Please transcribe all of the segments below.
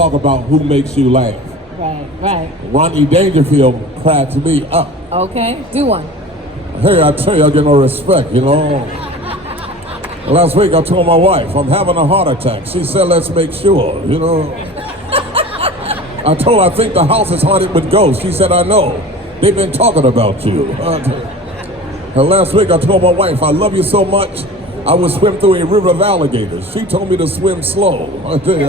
talk about who makes you laugh. Right. Ronnie Dangerfield cracks me up. Okay, do one. Hey, I tell you, I get no respect, you know. Last week I told my wife, I'm having a heart attack. She said, let's make sure, you know. I told her, I think the house is haunted with ghosts. She said, I know. They've been talking about you. And last week I told my wife, I love you so much, I would swim through a river of alligators. She told me to swim slow. I tell you,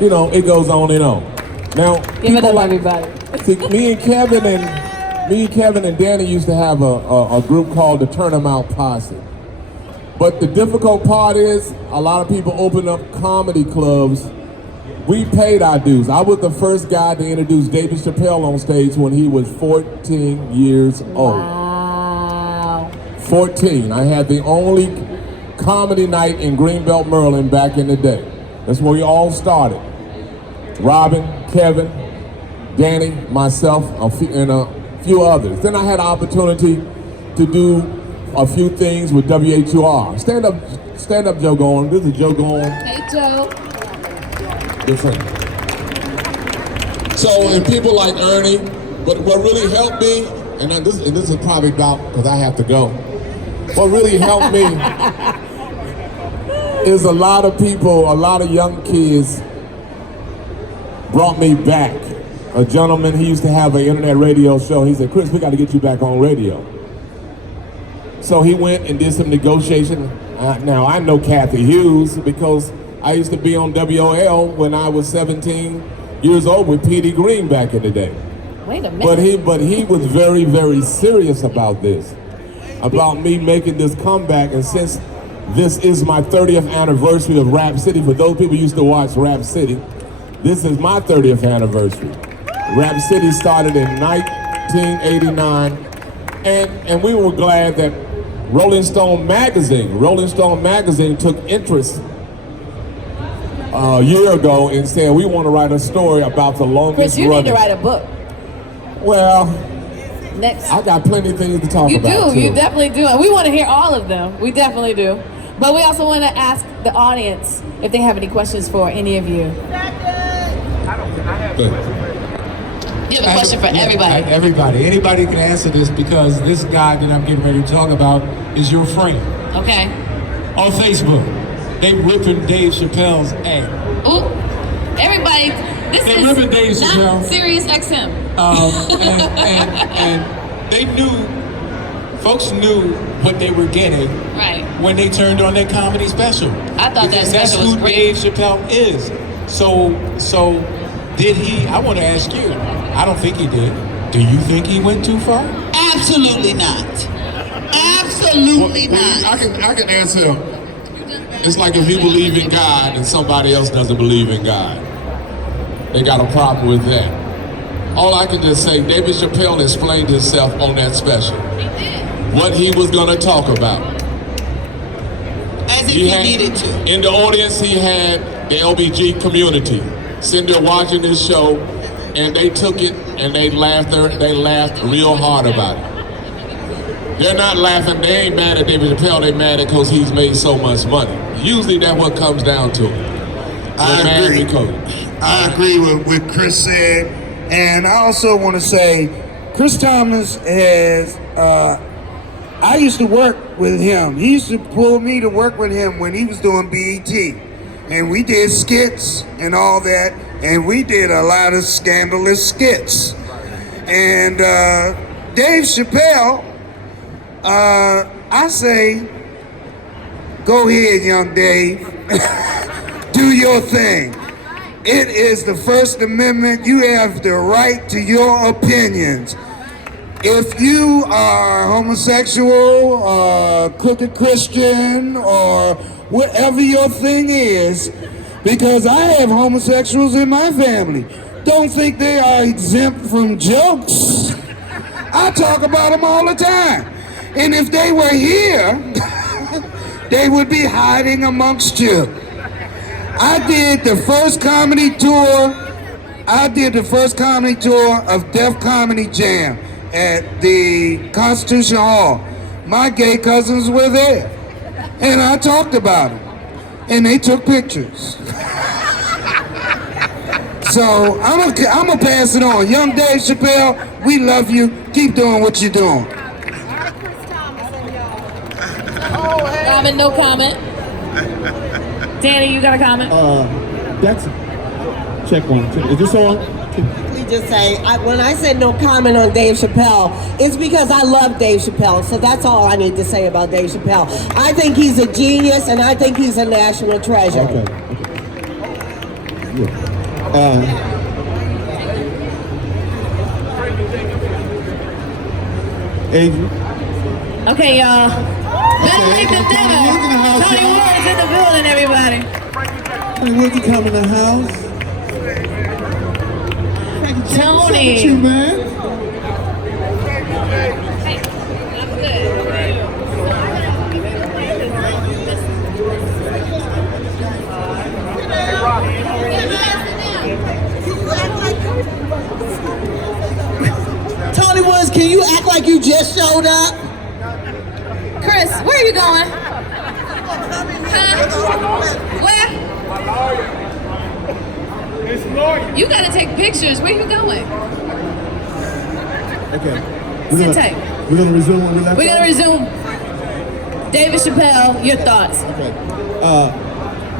you know, it goes on and on. Now, give it up, everybody. See, me and Kevin and Danny used to have a group called the Turn 'Em Out Posse. But the difficult part is, a lot of people open up comedy clubs. We paid our dues. I was the first guy to introduce David Chappelle on stage when he was 14 years old. Wow. 14. I had the only comedy night in Greenbelt, Maryland back in the day. That's where we all started. Robin, Kevin, Danny, myself, and a few others. Then I had an opportunity to do a few things with WHUR. Stand up, Joe Gorn. This is Joe Gorn. Hey, Joe. Good friend. So, and people like Ernie, but what really helped me, and this is probably about, because I have to go, what really helped me is a lot of people, a lot of young kids brought me back. A gentleman, he used to have an internet radio show. He said, Chris, we got to get you back on radio. So he went and did some negotiation. Now, I know Kathy Hughes because I used to be on WOL when I was 17 years old with P.D. Green back in the day. Wait a minute. But he was very, very serious about this, about me making this comeback. And since this is my 30th anniversary of Rap City, for those people who used to watch Rap City, this is my 30th anniversary. Rap City started in 1989, and we were glad that Rolling Stone magazine took interest a year ago and said, we want to write a story about the longest Chris, you running. need to write a book. Well, next. I got plenty of things to talk about. You definitely do. And we want to hear all of them. We definitely do. But we also want to ask the audience if they have any questions for any of you. You have a question for everybody. Anybody can answer this because this guy that I'm getting ready to talk about is your friend. Okay. On Facebook, they ripping Dave Chappelle's ass. Ooh, everybody, They ripping Dave Chappelle. not Sirius XM. And they knew, folks knew what they were getting Right. when they turned on their comedy special. I thought that Because special was that's who great. Dave Chappelle is. So did he? I want to ask you. I don't think he did. Do you think he went too far? Absolutely not. Absolutely not. I can answer. It's like if you believe in God and somebody else doesn't believe in God. They got a problem with that. All I can just say, David Chappelle explained himself on that special. He did. What he was going to talk about. As if he needed to. In the audience, he had the LBG community sitting there watching this show, and they took it and they laughed real hard about it. They're not laughing, they ain't mad at David Chappelle, they mad at because he's made so much money. Usually that's what comes down to it. I agree with what Chris said, and I also want to say, Chris Thomas has, I used to work with him. He used to pull me to work with him when he was doing BET. And we did skits and all that, and we did a lot of scandalous skits. And Dave Chappelle, I say, go ahead, young Dave, do your thing. It is the First Amendment. You have the right to your opinions. If you are homosexual or crooked Christian or whatever your thing is, because I have homosexuals in my family, don't think they are exempt from jokes. I talk about them all the time. And if they were here, they would be hiding amongst you. I did the first comedy tour of Def Comedy Jam at the Constitution Hall. My gay cousins were there, and I talked about it, and they took pictures. So I'm gonna pass it on. Young Dave Chappelle, we love you. Keep doing what you're doing. Robin, no comment. Danny, you got a comment? That's check one. Is this on? Me just say, when I said no comment on Dave Chappelle, it's because I love Dave Chappelle. So that's all I need to say about Dave Chappelle. I think he's a genius, and I think he's a national treasure. Okay. Yeah. Adrian. Okay, y'all. Let's make the dinner. Tony Ward's in the building, everybody. Tony Woods, you come in the house. Tony. What's up with you, man? Tony Woods, can you act like you just showed up? Chris, where are you going? Huh? Where? You gotta take pictures. Where you going? Okay. Sit tight. We're gonna resume when we left. We're gonna resume. David Chappelle, your thoughts. Okay.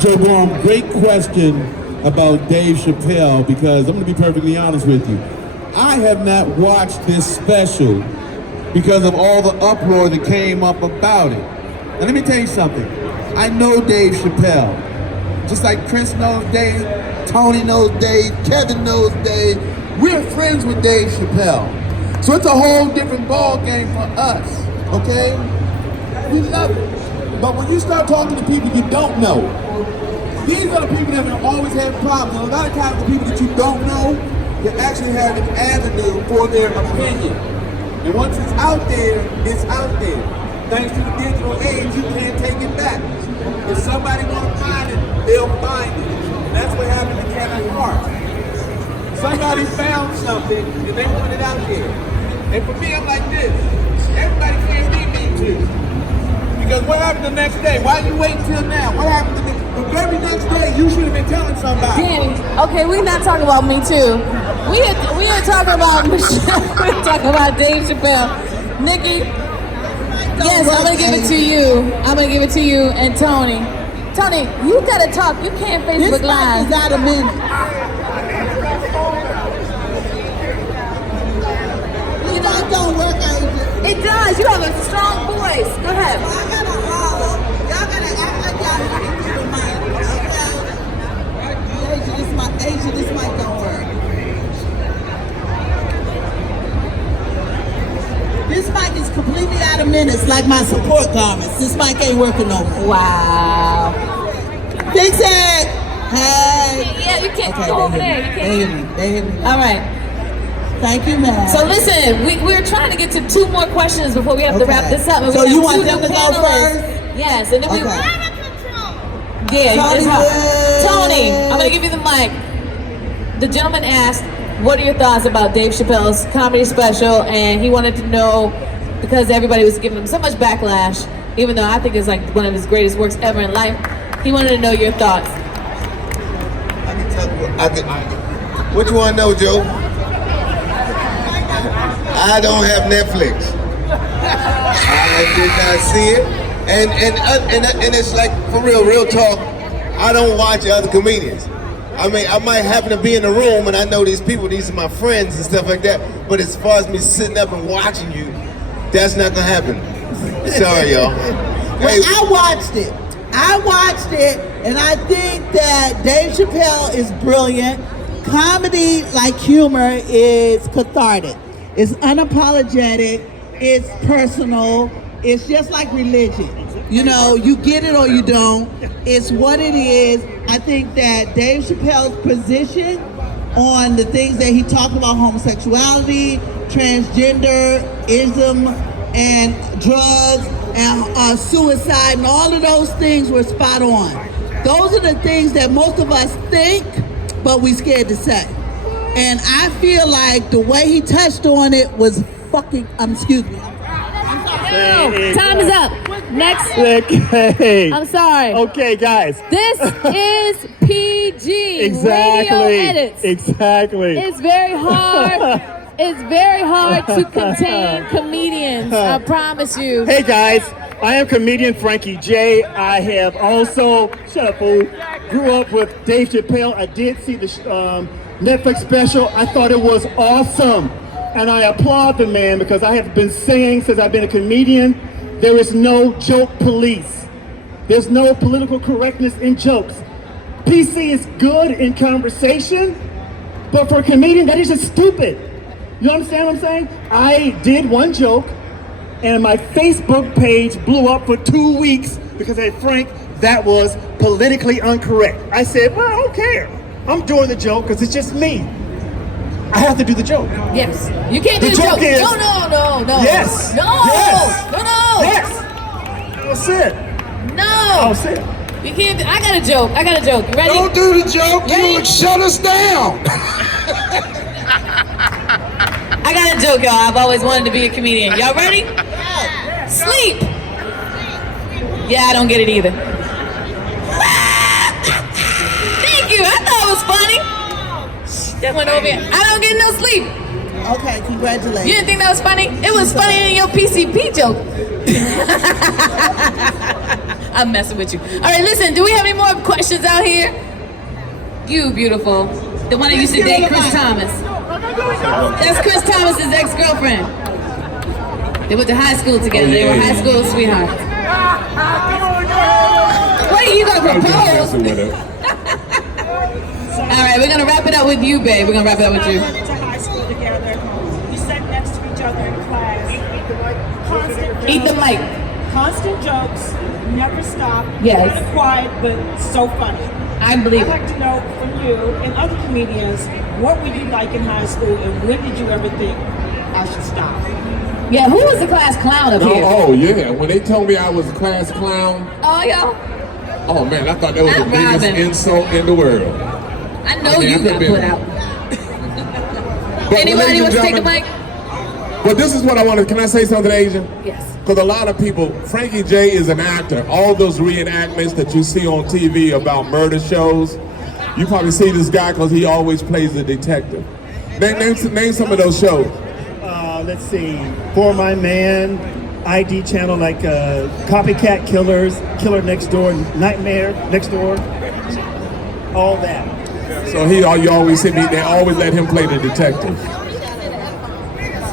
Joe Blum, great question about Dave Chappelle, because I'm gonna be perfectly honest with you. I have not watched this special because of all the uproar that came up about it. Now let me tell you something. I know Dave Chappelle. Just like Chris knows Dave, Tony knows Dave, Kevin knows Dave. We're friends with Dave Chappelle. So it's a whole different ball game for us, okay? We love it. But when you start talking to people you don't know, these are the people that have always had problems. And a lot of times the people that you don't know, they actually have an avenue for their opinion. And once it's out there, it's out there. Thanks to the digital age, you can't take it back. If somebody wants to find it, they'll find it. And that's what happened to Kevin Hart. Somebody found something and they put it out there. And for me, I'm like this. Everybody can't be me too. Because what happened the next day? Why you wait till now? What happened the very next day? You should have been telling somebody. Danny, okay, we're not talking about me too. We are talking about Michelle. We're talking about Dave Chappelle. Nikki, yes, I'm gonna give it to you. I'm gonna give it to you and Tony. Tony, you gotta talk. You can't Facebook Live. This mic is out of minute. You know it don't work, Adrian. It does. You have a strong voice. Go ahead. I gotta holler. Y'all gotta act like y'all can do the mic. Okay? Adrian, this mic don't work. This mic is completely out of minutes, like my support garments. This mic ain't working no more. Wow. Fix it! Hey! Yeah, you can't Okay, go over there. You they can't. hear me. They hear me. All right. Thank you, man. So listen, we're trying to get to 2 more questions before we have to Okay. wrap this up. And So we have you want 2 them new to go panelists. first? Yes, and then we. Okay. Yeah, Tony it's hard. Woods. Tony, I'm gonna give you the mic. The gentleman asked, "What are your thoughts about Dave Chappelle's comedy special?" And he wanted to know, because everybody was giving him so much backlash, even though I think it's like one of his greatest works ever in life. He wanted to know your thoughts. I can tell you. What you want to know, Joe? I don't have Netflix. I did not see it, and it's like, for real talk. I don't watch other comedians. I mean, I might happen to be in the room and I know these people, these are my friends and stuff like that. But as far as me sitting up and watching you, that's not gonna happen. Sorry, y'all. Well, I watched it, and I think that Dave Chappelle is brilliant. Comedy, like humor, is cathartic. It's unapologetic. It's personal. It's just like religion. You know, you get it or you don't. It's what it is. I think that Dave Chappelle's position on the things that he talked about, homosexuality, transgenderism, and drugs, and suicide, and all of those things were spot on. Those are the things that most of us think, but we scared to say. And I feel like the way he touched on it was fucking, excuse me. Time is up. Next. Okay. I'm sorry. Okay, guys. This is PG. Exactly. Radio edits. Exactly. It's very hard. It's very hard to contain comedians. I promise you. Hey guys, I am comedian Frankie J. I have also, shut up fool, grew up with Dave Chappelle. I did see the Netflix special. I thought it was awesome. And I applaud the man because I have been saying since I've been a comedian, there is no joke police. There's no political correctness in jokes. PC is good in conversation, but for a comedian, that is just stupid. You understand what I'm saying? I did one joke, and my Facebook page blew up for 2 weeks because I said, Frank, that was politically incorrect. I said, well, I don't care. I'm doing the joke because it's just me. I have to do the joke. Yes. You can't do the joke. Is, no. Yes. No. Yes. No. Yes. That's it. No. That's it. You can't. I got a joke. You ready? Don't do the joke. You would shut us down. I got a joke, y'all. I've always wanted to be a comedian. Y'all ready? Sleep. Yeah, I don't get it either. Thank you. I thought it was funny. That went over here. I don't get no sleep. Okay, congratulations. You didn't think that was funny? It was funnier than your PCP joke. I'm messing with you. All right, listen. Do we have any more questions out here? You beautiful. The one that used to date Chris Thomas. That's Chris Thomas's ex-girlfriend. They went to high school together. They were high school sweethearts. What are you gonna propose? All right, we're gonna wrap it up with you, babe. We're gonna wrap it up with you. We went to high school together. We sat next to each other in class. Eat the mic. Constant jokes, never stop. Yes. Kind of quiet, but so funny. I believe I'd like to know from you and other comedians, what were you like in high school, and when did you ever think I should stop? Yeah, who was the class clown up here? Oh yeah, when they told me I was a class clown, Oh, yo. oh man, I thought that was the I'm biggest Robin. insult in the world. I know you got put out. But Anybody ladies and wants to take the gentlemen, mic? But this is what I want to, can I say something, Asia? Yes. Because a lot of people, Frankie J is an actor. All those reenactments that you see on TV about murder shows, you probably see this guy because he always plays a detective. Name some of those shows. Let's see. For My Man, ID channel like Copycat Killers, Killer Next Door, Nightmare Next Door, all that. So you always see me, they always let him play the detective.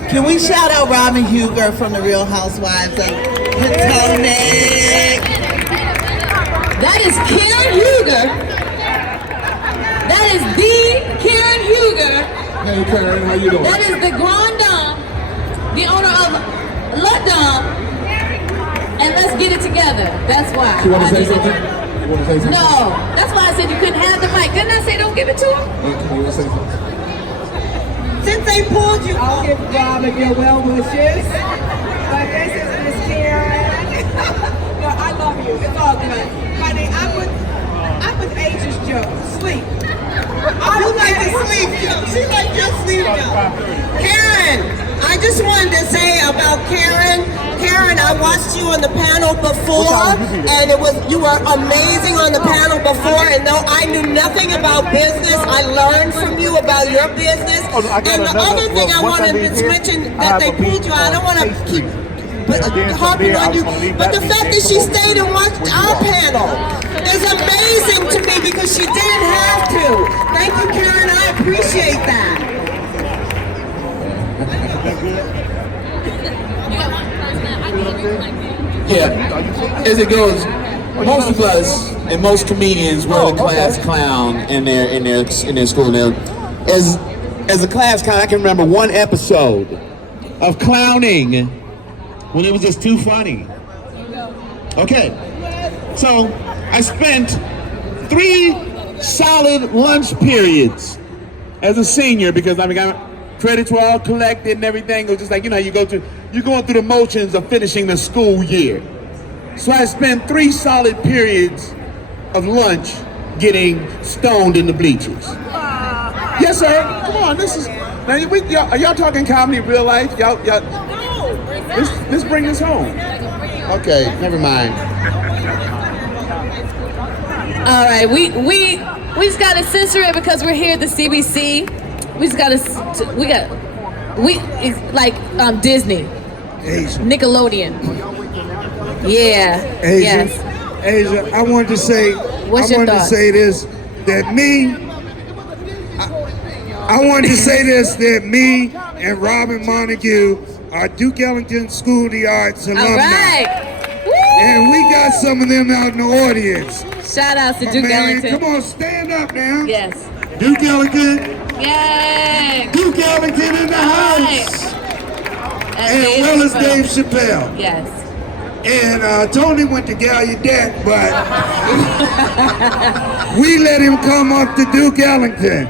Can we shout out Robin Huger from the Real Housewives of Potomac? That is Karen Huger. That is the Karen Huger. Hey Karen, how you doing? That is the Grand Dame, the owner of La Dame. And let's get it together. That's why. You want to say something? You want to say something? No, that's why I said you couldn't have the mic. Didn't I say don't give it to him? Okay, you want to say something? Since they pulled you, I'll give Robin your well wishes. But this is Miss Karen. No, I love you. It's all good. Honey, I'm with Asia's joke. Sleep. You like the sleep joke. She like your sleep joke. Karen, I just wanted to say about Karen. Karen, I watched you on the panel before, and you were amazing on the panel before, and though I knew nothing about business, I learned from you about your business. And the other thing I wanted to mention that they pulled you, I don't want to keep harping on you, but the fact that she stayed and watched our panel is amazing to me because she didn't have to. Thank you, Karen, I appreciate that. Yeah, as it goes, most of us and most comedians were the class clown in their school. Now, as a class clown, I can remember one episode of clowning when it was just too funny. Okay, so I spent 3 solid lunch periods as a senior because credits were all collected and everything. It was just like, you're going through the motions of finishing the school year. So I spent 3 solid periods of lunch getting stoned in the bleachers. Yes, sir. Come on, are y'all talking comedy in real life? Let's bring this home. Okay, never mind. All right, we just gotta censor it because we're here at the CBC. We just gotta, it's like Disney, Asia. Nickelodeon. Yeah. Asia. Yes. Asia, I wanted to say, What's your thoughts? I wanted to say this, that me and Robin Montague are Duke Ellington School of the Arts alumni. All right. And we got some of them out in the audience. Shout out to My Duke man, Ellington. come on, stand up now. Yes. Duke Ellington. Yay. Duke Ellington in the house. And As well as Dave Chappelle. Yes. And Tony went to Gallaudet, but we let him come up to Duke Ellington.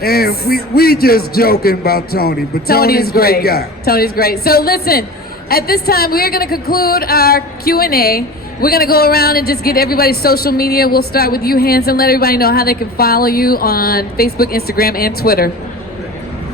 And we just joking about Tony, but Tony's a great guy. Tony's great. So listen, at this time we are going to conclude our Q&A. We're going to go around and just get everybody's social media. We'll start with you, Hanson. Let everybody know how they can follow you on Facebook, Instagram, and Twitter.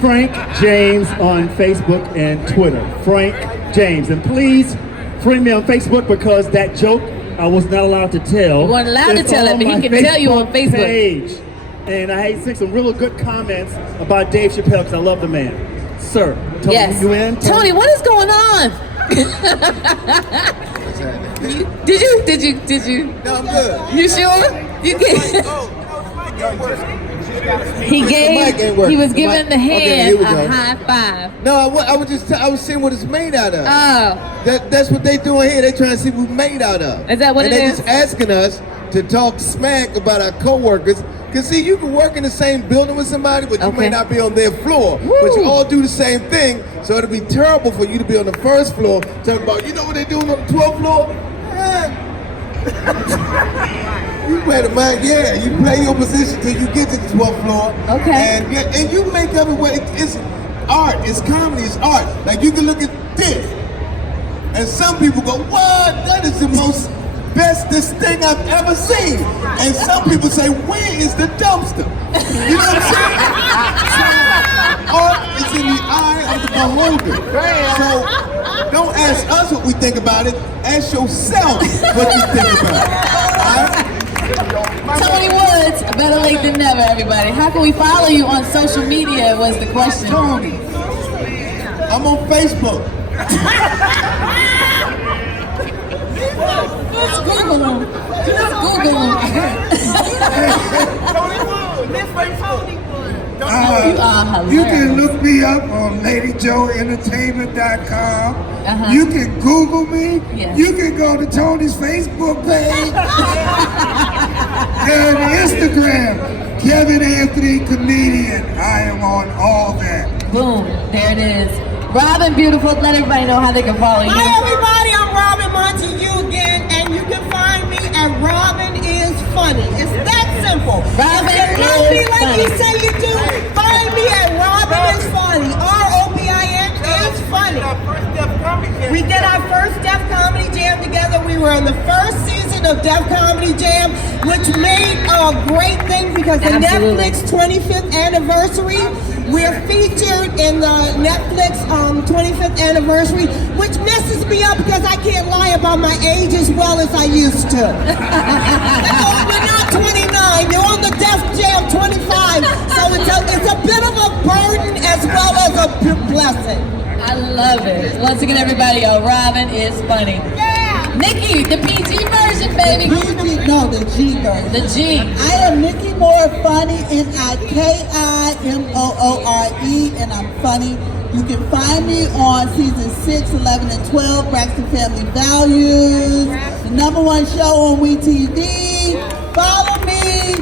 Frank James on Facebook and Twitter. Frank James. And please friend me on Facebook because that joke I was not allowed to tell. You weren't allowed to tell it, but he can tell you on Facebook. Page. And I seen some really good comments about Dave Chappelle because I love the man. Sir, Tony, Yes. you in? Tony, what is going on? Did you? No, I'm good. You sure? You can. He was giving the hand a high five. No, I was seeing what it's made out of. Oh. That's what they doing here. They trying to see what we made out of. Is that what and it they is? just asking us to talk smack about our coworkers. Cause see, you can work in the same building with somebody, but you may not be on their floor. But you all do the same thing, so it'll be terrible for you to be on the first floor talking about, you know what they're doing on the 12th floor? You better mind, you play your position till you get to the 12th floor. Okay. And you make up it where it's art, it's comedy, it's art. Like you can look at this, and some people go, what? That is the most bestest thing I've ever seen. And some people say, where is the dumpster? You know what I'm saying? So, art is in the eye of the beholder. So don't ask us what we think about it. Ask yourself what you think about it. All right? Tony Woods, better late than never, everybody. How can we follow you on social media was the question. Tony, I'm on Facebook. Just Google him. Just Google him. You can look me up on LadyJoeEntertainment.com. You can Google me. Yes. You can go to Tony's Facebook page. And Instagram, Kevin Anthony Comedian. I am on all that. Boom. There it is. Robin, beautiful. Let everybody know how they can follow you. Hi everybody, I'm Robin Montague again, and you can find me at Robin is Funny. It's that simple. Robin if you love me is like funny. you say you do, find me at Robin is Funny. ROBIN is funny. We did our first Def Comedy Jam together. We were on the first season of Def Comedy Jam, which made a great thing because the Netflix 25th anniversary, we're featured in the Netflix 25th anniversary, which messes me up because I can't lie about my age as well as I used to. We're not 29, you're on the Def Jam 25, so it's a bit of a burden as well as a blessing. I love it. Once again, everybody, Robin is funny. Yeah! Nikki, the PG version, baby. The G version. The G. I am Nikki Moore Funny, NIKIMOORE, and I'm funny. You can find me on season 6, 11, and 12, Braxton Family Values, the #1 show on WeTV. Follow me,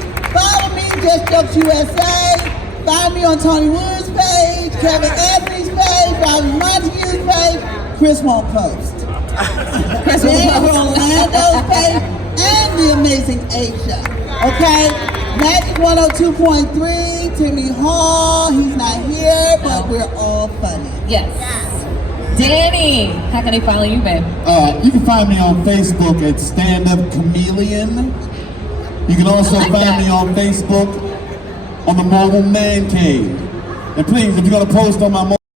Just Jokes USA. Find me on Tony Woods' page, Kevin Anthony's page, Robin Montague's page. Chris won't post. Dan Orlando's page, and the amazing Asia. Okay? Magic 102.3, Timmy Hall, he's not here, but we're all funny. Yes. Danny, how can they follow you, babe? You can find me on Facebook at Stand Up Chameleon. You can also find me on Facebook on the Mobile Man Cave. And please, if you're going to post on my